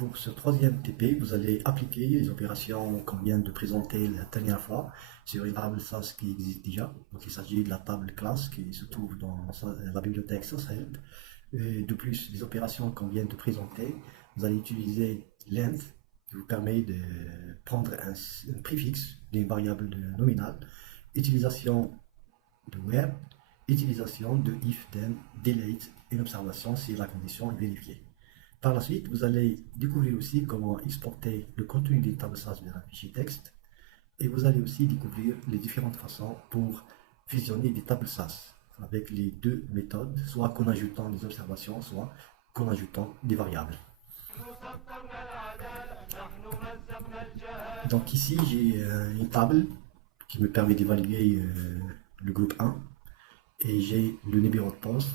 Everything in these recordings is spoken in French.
pour ce troisième TP, vous allez appliquer les opérations qu'on vient de présenter la dernière fois sur une table SAS qui existe déjà. Donc il s'agit de la table classe qui se trouve dans la bibliothèque SAS-Help. De plus, les opérations qu'on vient de présenter, vous allez utiliser length qui vous permet de prendre un préfixe d'une variable nominale, utilisation de where, utilisation de if, then, delete, une observation si la condition est vérifiée. Par la suite, vous allez découvrir aussi comment exporter le contenu d'une table SAS vers un fichier texte et vous allez aussi découvrir les différentes façons pour fusionner des tables SAS avec les deux méthodes, soit qu'en ajoutant des observations, soit qu'en ajoutant des variables. Donc ici, j'ai une table qui me permet d'évaluer le groupe 1 et j'ai le numéro de poste,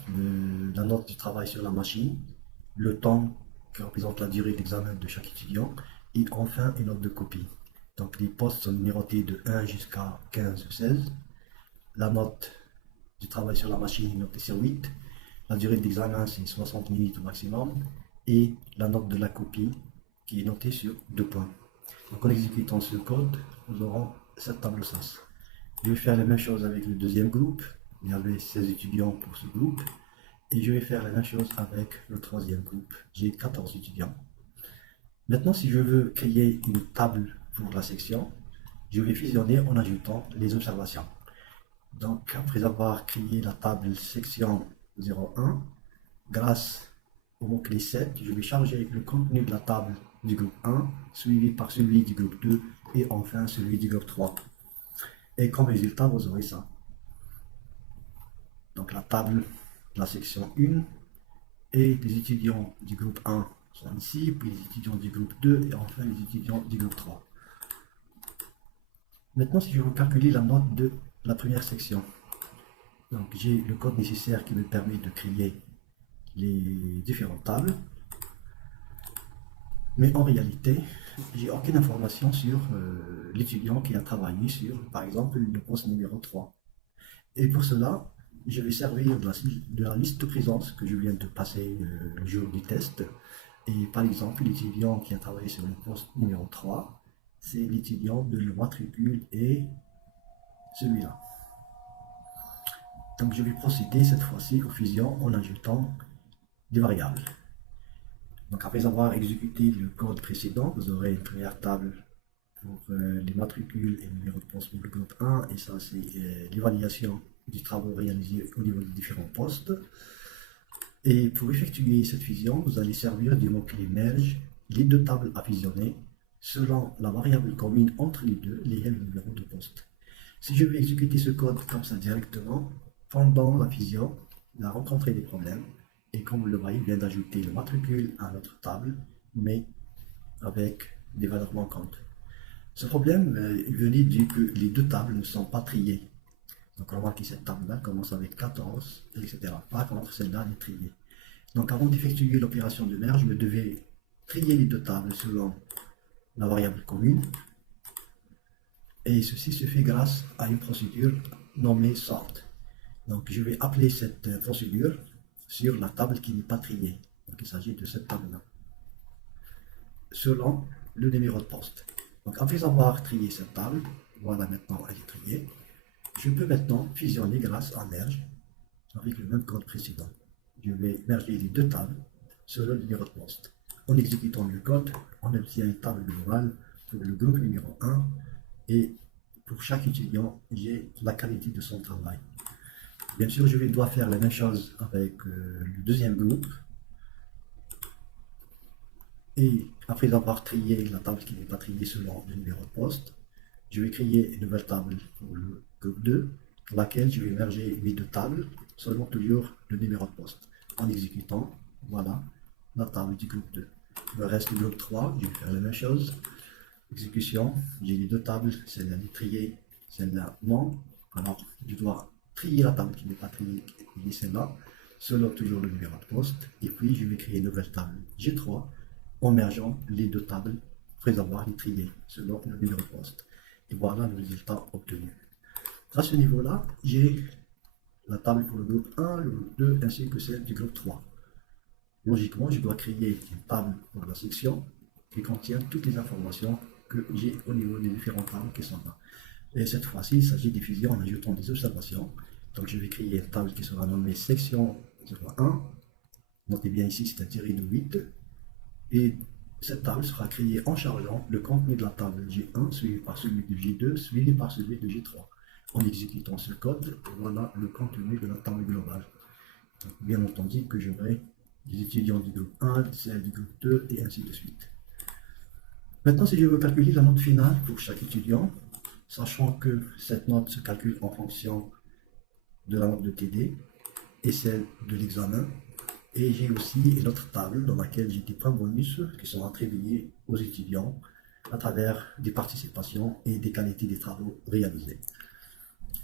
la note du travail sur la machine, le temps qui représente la durée d'examen de chaque étudiant et enfin une note de copie. Donc les postes sont numérotés de 1 jusqu'à 15 ou 16. La note du travail sur la machine est notée sur 8. La durée d'examen c'est 60 minutes au maximum et la note de la copie qui est notée sur 2 points. Donc en exécutant ce code, nous aurons cette table SAS. Je vais faire la même chose avec le deuxième groupe. Il y avait 16 étudiants pour ce groupe. Et je vais faire la même chose avec le troisième groupe. J'ai 14 étudiants. Maintenant, si je veux créer une table pour la section, je vais fusionner en ajoutant les observations. Donc, après avoir créé la table section 01, grâce au mot-clé 7, je vais charger le contenu de la table du groupe 1, suivi par celui du groupe 2 et enfin celui du groupe 3. Et comme résultat, vous aurez ça. Donc la table de la section 1 et les étudiants du groupe 1 sont ici, puis les étudiants du groupe 2 et enfin les étudiants du groupe 3. Maintenant, si je veux calculer la note de la première section, donc j'ai le code nécessaire qui me permet de créer les différentes tables, mais en réalité, j'ai aucune information sur l'étudiant qui a travaillé sur, par exemple, le poste numéro 3. Et pour cela, je vais servir de la liste de présence que je viens de passer le jour du test. Et par exemple, l'étudiant qui a travaillé sur le poste numéro 3, c'est l'étudiant de le matricule et celui-là. Donc je vais procéder cette fois-ci aux fusions en ajoutant des variables. Donc après avoir exécuté le code précédent, vous aurez une première table pour les matricules et le numéro de poste pour le groupe 1, et ça c'est l'évaluation du travail réalisé au niveau des différents postes. Et pour effectuer cette fusion, vous allez servir du mot-clé merge les deux tables à fusionner selon la variable commune entre les deux, les le numéro de poste. Si je vais exécuter ce code comme ça directement, pendant la fusion, il a rencontré des problèmes. Et comme vous le voyez, il vient d'ajouter le matricule à notre table, mais avec des valeurs manquantes. Ce problème est venu du que les deux tables ne sont pas triées. Donc on voit que cette table-là commence avec 14, etc. Par contre, celle-là est triée. Donc avant d'effectuer l'opération de merge, je devais trier les deux tables selon la variable commune. Et ceci se fait grâce à une procédure nommée sort. Donc je vais appeler cette procédure sur la table qui n'est pas triée. Donc il s'agit de cette table-là. Selon le numéro de poste. Donc après avoir trié cette table, voilà maintenant elle est triée. Je peux maintenant fusionner grâce à merge avec le même code précédent. Je vais merger les deux tables selon le numéro de poste. En exécutant le code, on obtient une table globale pour le groupe numéro 1 et pour chaque étudiant, j'ai la qualité de son travail. Bien sûr, je dois faire la même chose avec le deuxième groupe. Et après avoir trié la table qui n'est pas triée selon le numéro de poste, je vais créer une nouvelle table pour le groupe 2, pour laquelle je vais merger mes deux tables selon toujours le numéro de poste. En exécutant, voilà, la table du groupe 2. Il me reste le groupe 3, je vais faire la même chose. Exécution, j'ai les deux tables, celle-là est triée, celle-là non. Alors, je dois trier la table qui n'est pas triée, et celle-là, selon toujours le numéro de poste. Et puis, je vais créer une nouvelle table G3 en mergeant les deux tables après avoir les triées selon le numéro de poste. Et voilà le résultat obtenu. À ce niveau-là, j'ai la table pour le groupe 1, le groupe 2 ainsi que celle du groupe 3. Logiquement, je dois créer une table pour la section qui contient toutes les informations que j'ai au niveau des différents tables qui sont là. Et cette fois-ci, il s'agit de fusion en ajoutant des observations. Donc je vais créer une table qui sera nommée section 01. Notez bien ici, c'est un tiré de 8. Et cette table sera créée en chargeant le contenu de la table J1 suivi par celui de J2 suivi par celui de J3. En exécutant ce code, voilà le contenu de la table globale. Donc, bien entendu que j'aurai des étudiants du groupe 1, celles du groupe 2 et ainsi de suite. Maintenant, si je veux calculer la note finale pour chaque étudiant, sachant que cette note se calcule en fonction de la note de TD et celle de l'examen, et j'ai aussi une autre table dans laquelle j'ai des points bonus qui sont attribués aux étudiants à travers des participations et des qualités des travaux réalisés.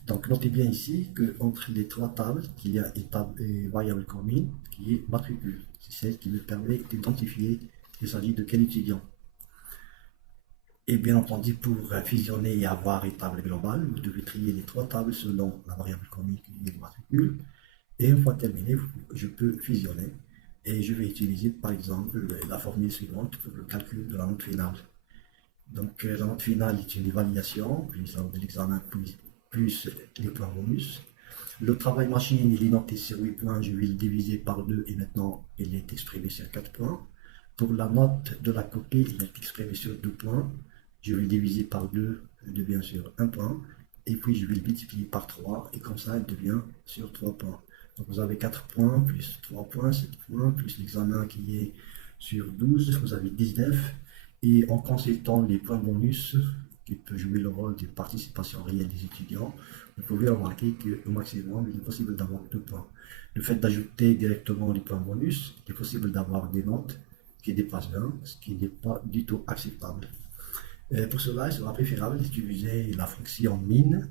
Donc notez bien ici qu'entre les trois tables, il y a une variable commune qui est matricule. C'est celle qui me permet d'identifier qu'il s'agit de quel étudiant. Et bien entendu, pour fusionner et avoir une table globale, vous devez trier les trois tables selon la variable commune qui est matricule. Et une fois terminé, je peux fusionner. Et je vais utiliser par exemple la formule suivante pour le calcul de la note finale. Donc la note finale est une évaluation, plus de l'examen plus les points bonus. Le travail machine, il est noté sur 8 points, je vais le diviser par 2 et maintenant il est exprimé sur 4 points. Pour la note de la copie, il est exprimé sur 2 points, je vais le diviser par 2, il devient sur 1 point. Et puis je vais le multiplier par 3 et comme ça il devient sur 3 points. Donc vous avez 4 points, plus 3 points, 7 points, plus l'examen qui est sur 12, vous avez 19. Et en consultant les points bonus, qui peuvent jouer le rôle de participation réelle des étudiants, vous pouvez remarquer qu'au maximum, il est possible d'avoir 2 points. Le fait d'ajouter directement les points bonus, il est possible d'avoir des notes qui dépassent 20, ce qui n'est pas du tout acceptable. Pour cela, il sera préférable d'utiliser la fonction min,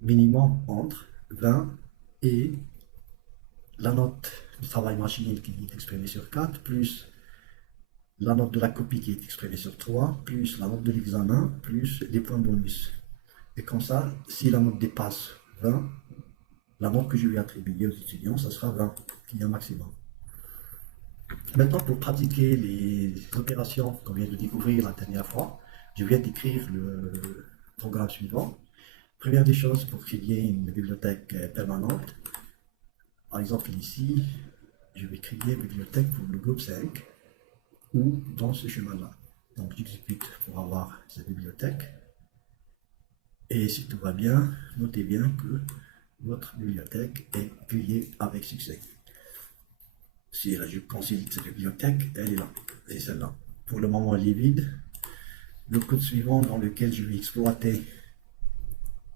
minimum entre 20 et la note du travail machine qui est exprimée sur 4, plus la note de la copie qui est exprimée sur 3, plus la note de l'examen, plus les points bonus. Et comme ça, si la note dépasse 20, la note que je vais attribuer aux étudiants, ça sera 20, qui est un maximum. Maintenant, pour pratiquer les opérations qu'on vient de découvrir la dernière fois, je viens d'écrire le programme suivant. Première des choses, pour créer une bibliothèque permanente, par exemple ici, je vais créer une bibliothèque pour le groupe 5, ou dans ce chemin-là. Donc j'exécute pour avoir cette bibliothèque. Et si tout va bien, notez bien que votre bibliothèque est créée avec succès. Si là, je consulte cette bibliothèque, elle est là, et celle-là. Pour le moment, elle est vide. Le code suivant dans lequel je vais exploiter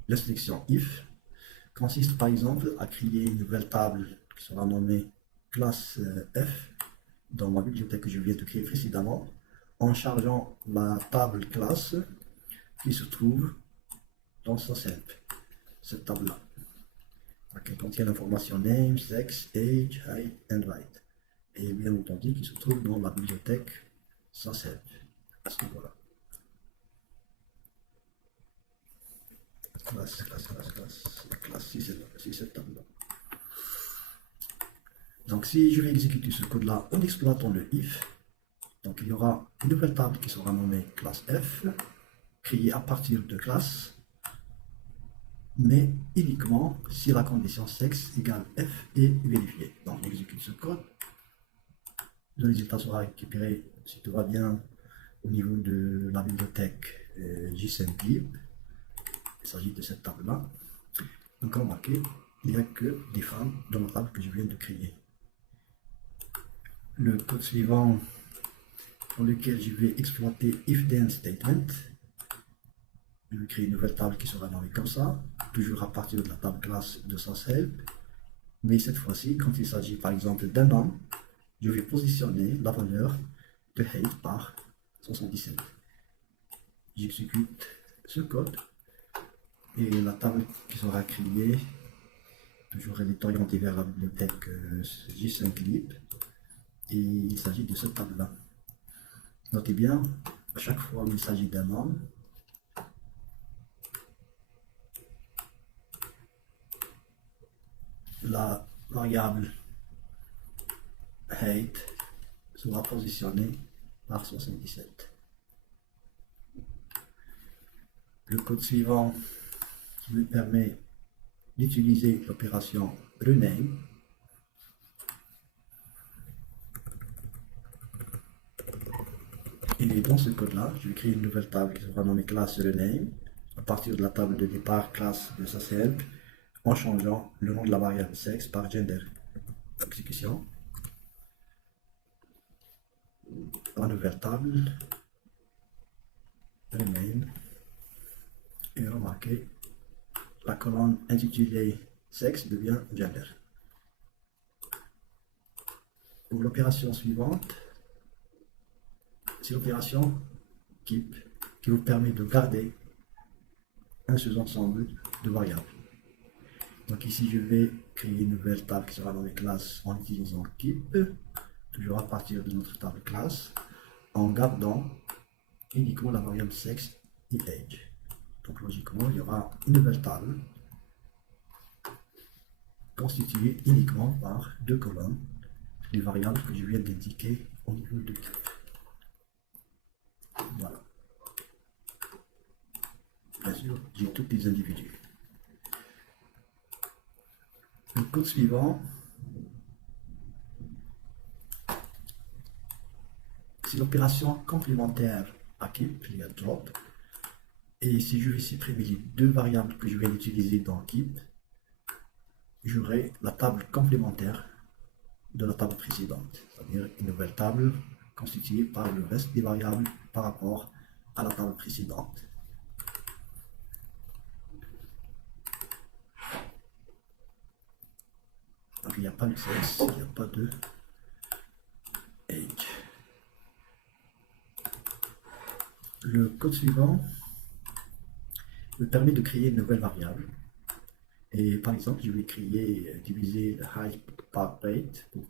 la sélection if consiste par exemple à créer une nouvelle table qui sera nommée classe F dans ma bibliothèque que je viens de créer précédemment, en chargeant la table classe qui se trouve dans sa self, cette table-là. Elle contient l'information name, sex, age, height and weight. Et bien entendu qui se trouve dans la bibliothèque sans self, à ce niveau-là. Classe, la classe, c'est cette table-là. Donc si je vais exécuter ce code-là en exploitant le if, donc il y aura une nouvelle table qui sera nommée classe F, créée à partir de classe, mais uniquement si la condition sexe égale F est vérifiée. Donc j'exécute ce code, le résultat sera récupéré, si tout va bien, au niveau de la bibliothèque J5lib. Il s'agit de cette table-là. Donc remarquez, il n'y a que des femmes dans la table que je viens de créer. Le code suivant dans lequel je vais exploiter if then statement, je vais créer une nouvelle table qui sera nommée comme ça, toujours à partir de la table classe de SASELP, mais cette fois-ci, quand il s'agit par exemple d'un homme, je vais positionner la valeur de height par 77. J'exécute ce code et la table qui sera créée, toujours elle est orientée vers la bibliothèque J5lib, et il s'agit de cette table-là. Notez bien, à chaque fois qu'il s'agit d'un homme, la variable height sera positionnée par 77. Le code suivant qui me permet d'utiliser l'opération rename. Et dans ce code-là, je vais créer une nouvelle table qui sera nommée classe rename à partir de la table de départ classe de SACHELP en changeant le nom de la variable sexe par gender. Exécution. La nouvelle table rename et remarquez la colonne intitulée sexe devient gender. Pour l'opération suivante, c'est l'opération keep qui vous permet de garder un sous-ensemble de variables. Donc ici, je vais créer une nouvelle table qui sera nommée classe en utilisant keep, toujours à partir de notre table classe, en gardant uniquement la variable sexe et age. Donc logiquement, il y aura une nouvelle table constituée uniquement par deux colonnes, les variables que je viens d'indiquer au niveau de keep. Voilà. Bien sûr, j'ai tous les individus. Le code suivant, c'est l'opération complémentaire à keep, il y a drop. Et si je vais supprimer les deux variables que je viens d'utiliser dans keep, j'aurai la table complémentaire de la table précédente, c'est-à-dire une nouvelle table constituée par le reste des variables par rapport à la table précédente. Donc il n'y a pas de sexe, il n'y a pas de age. Le code suivant me permet de créer une nouvelle variable. Et par exemple, je vais diviser le height par rate pour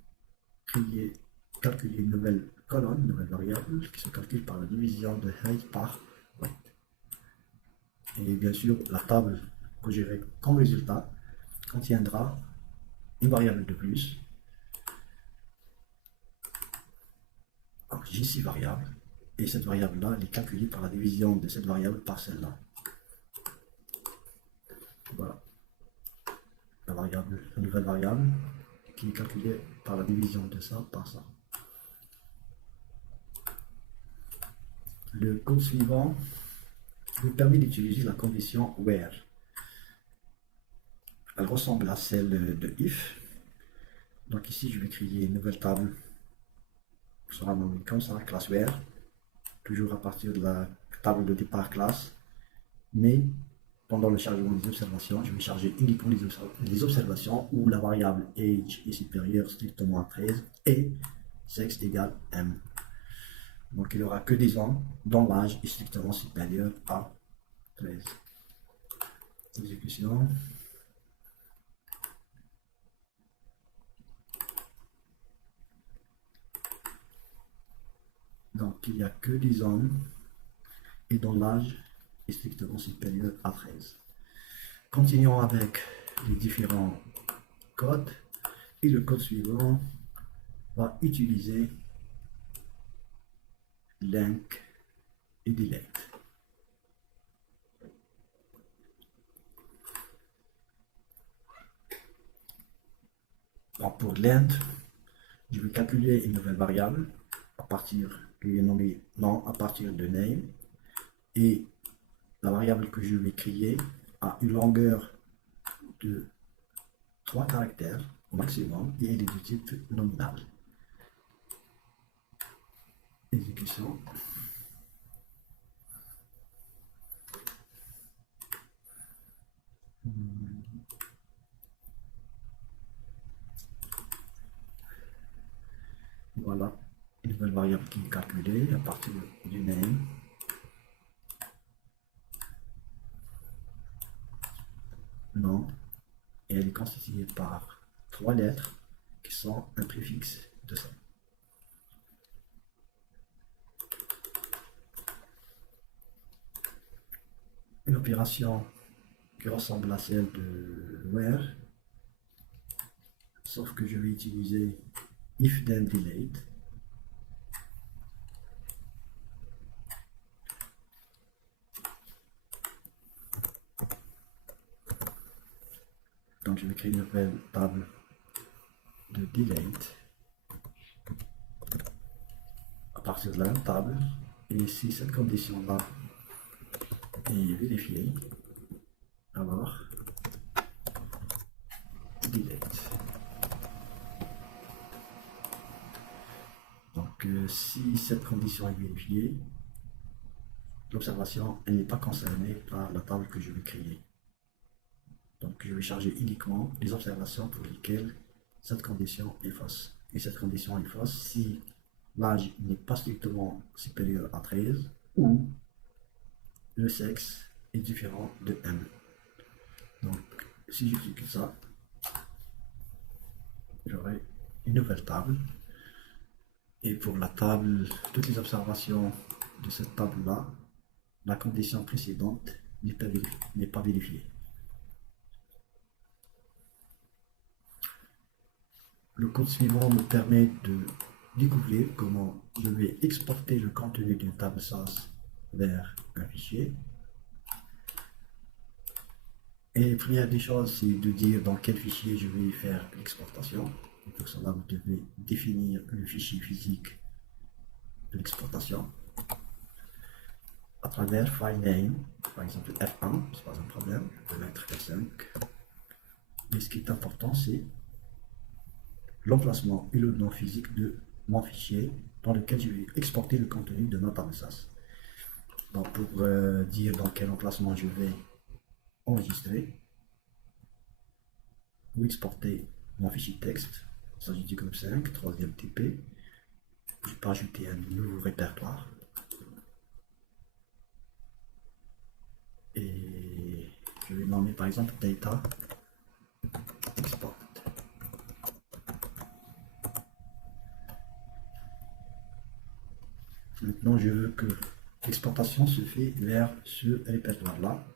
calculer une nouvelle colonne, une nouvelle variable qui se calcule par la division de height par weight. Et bien sûr, la table que j'aurai comme résultat contiendra une variable de plus. Alors, j'ai 6 variables, et cette variable-là, elle est calculée par la division de cette variable par celle-là. Voilà. La nouvelle variable qui est calculée par la division de ça par ça. Le code suivant vous permet d'utiliser la condition where. Elle ressemble à celle de if. Donc ici, je vais créer une nouvelle table qui sera nommée comme ça, classe where, toujours à partir de la table de départ classe, mais pendant le chargement des observations, je vais charger uniquement les observations où la variable age est supérieure strictement à 13 et sexe égale m. Donc il n'y aura que des hommes dont l'âge est strictement supérieur à 13. Exécution. Donc il n'y a que des hommes et dont l'âge est strictement supérieur à 13. Continuons avec les différents codes. Et le code suivant va utiliser link et delete. Donc pour length, je vais calculer une nouvelle variable à partir que nommé nom à partir de name, et la variable que je vais créer a une longueur de 3 caractères au maximum et elle est de type nominal. Exécution. Voilà, une nouvelle variable qui est calculée à partir du name. Nom, et elle est constituée par 3 lettres qui sont un préfixe de ça. Une opération qui ressemble à celle de where, sauf que je vais utiliser if then delete. Donc je vais créer une nouvelle table de delete à partir de la même table. Et si cette condition-là est vérifiée, alors delete. Donc si cette condition est vérifiée, l'observation n'est pas concernée par la table que je vais créer. Donc je vais charger uniquement les observations pour lesquelles cette condition est fausse. Et cette condition est fausse si l'âge n'est pas strictement supérieur à 13 ou le sexe est différent de M. Donc si j'exécute ça, j'aurai une nouvelle table. Et pour la table, toutes les observations de cette table-là, la condition précédente n'est pas vérifiée. Le code suivant me permet de découvrir comment je vais exporter le contenu d'une table SAS vers un fichier. Et première des choses, c'est de dire dans quel fichier je vais faire l'exportation. Pour cela, vous devez définir le fichier physique de l'exportation à travers file name, par exemple F1, c'est pas un problème, je peux mettre F5. Mais ce qui est important, c'est l'emplacement et le nom physique de mon fichier dans lequel je vais exporter le contenu de ma table SAS. Donc pour dire dans quel emplacement je vais enregistrer ou exporter mon fichier texte, il s'agit du groupe 5, troisième TP. Je peux ajouter un nouveau répertoire et je vais nommer par exemple data export. Maintenant je veux que l'exportation se fait vers ce répertoire là.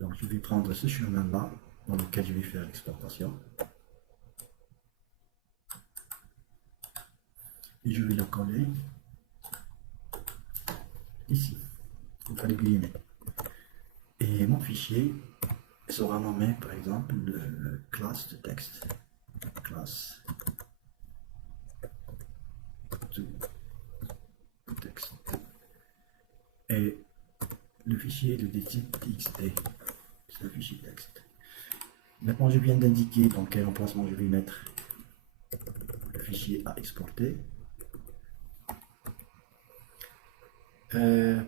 Donc je vais prendre ce chemin là dans lequel je vais faire l'exportation et je vais le coller ici, entre les guillemets. Et mon fichier sera nommé par exemple classe de texte, classe de texte. Et le fichier de type txt, c'est un fichier texte. Maintenant je viens d'indiquer dans quel emplacement je vais mettre le fichier à exporter.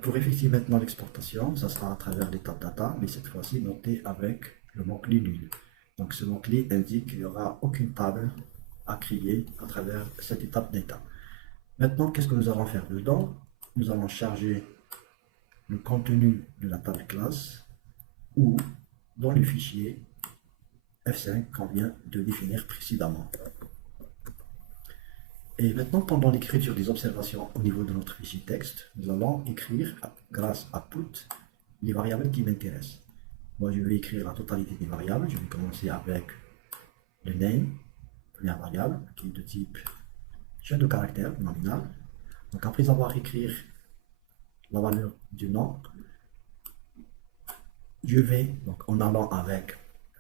Pour effectuer maintenant l'exportation, ça sera à travers l'étape data, mais cette fois-ci noté avec le mot-clé nul. Donc ce mot-clé indique qu'il n'y aura aucune table à créer à travers cette étape data. Maintenant, qu'est-ce que nous allons faire dedans? Nous allons charger le contenu de la table classe ou dans le fichier F5 qu'on vient de définir précédemment. Et maintenant, pendant l'écriture des observations au niveau de notre fichier texte, nous allons écrire, grâce à put, les variables qui m'intéressent. Moi, je vais écrire la totalité des variables. Je vais commencer avec le name, première variable, qui est de type chaîne de caractère nominal. Donc, après avoir écrit la valeur du nom, je vais, donc en allant avec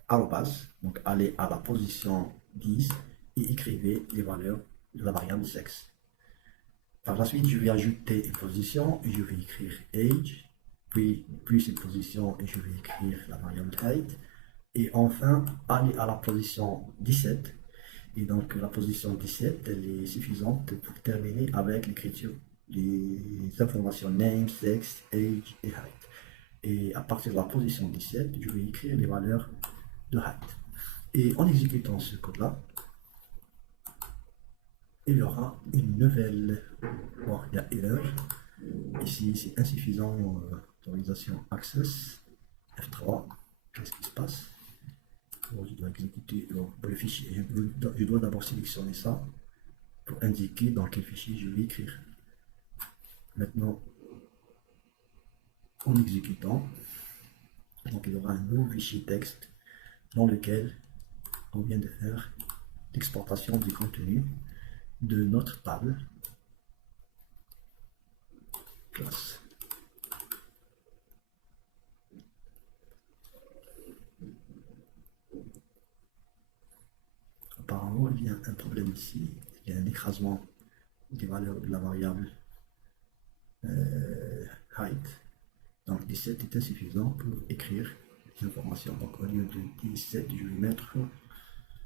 arrobas, donc aller à la position 10 et écrivez les valeurs de la variable sexe. Par la suite, je vais ajouter une position et je vais écrire age, puis une position et je vais écrire la variable height. Et enfin, aller à la position 17. Et donc, la position 17, elle est suffisante pour terminer avec l'écriture des informations name, sexe, age et height. Et à partir de la position 17, je vais écrire les valeurs de height. Et en exécutant ce code-là, il y aura une nouvelle, bon, il y a erreur. Ici, c'est insuffisant autorisation access, F3. Qu'est-ce qui se passe? Bon, je dois exécuter le fichier. Je dois d'abord sélectionner ça pour indiquer dans quel fichier je vais écrire. Maintenant, en exécutant, donc il y aura un nouveau fichier texte dans lequel on vient de faire l'exportation du contenu de notre table classe. Or, il y a un problème ici, il y a un écrasement des valeurs de la variable height. Donc 17 est insuffisant pour écrire les informations. Donc au lieu de 17, je vais mettre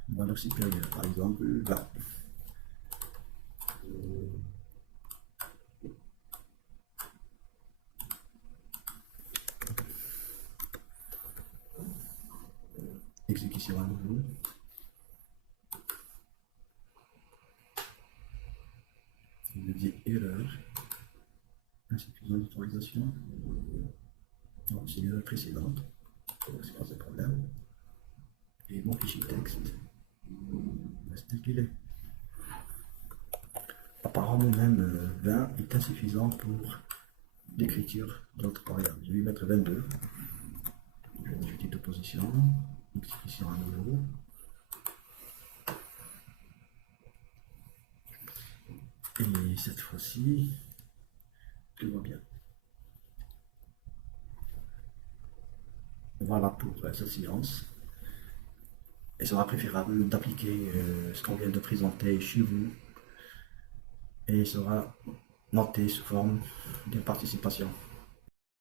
une valeur supérieure, par exemple 20. Exécution à nouveau. Il me dit erreur. Insuffisante d'autorisation. Non, c'est l'erreur précédente. C'est pas ce problème. Et mon fichier texte reste tel qu'il est. Apparemment même 20 est insuffisant pour l'écriture d'autres variables. Je vais mettre 22. Je vais ajouter deux positions. Exécution à nouveau. Et cette fois-ci, tout va bien. Voilà pour cette séance. Il sera préférable d'appliquer ce qu'on vient de présenter chez vous et il sera noté sous forme de participation.